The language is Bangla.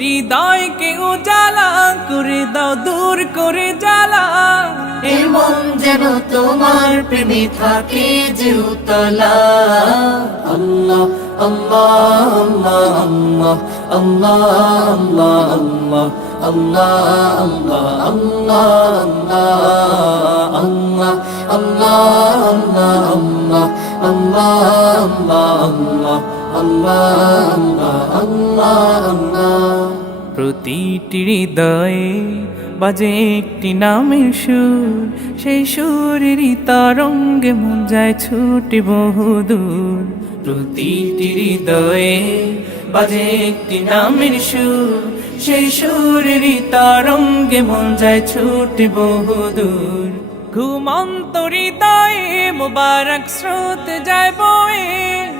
হৃদয়কে উজালা করে দাও দূর করে জ্বালা এমন যেন তোমার প্রেমে থাকে যে প্রতিটি হৃদয়ে বাজে একটি নামের সুর। সেই সুরেরই তরঙ্গে মন যায় ছুটে বহুদূর। প্রতিটি হৃদয়ে বাজে একটি নামের সুর। সেই সুরেরই তরঙ্গে মন যায় ছুটে বহুদূর। ঘুমন্ত হৃদয়ে মোবারক স্রোত যায় বয়ে।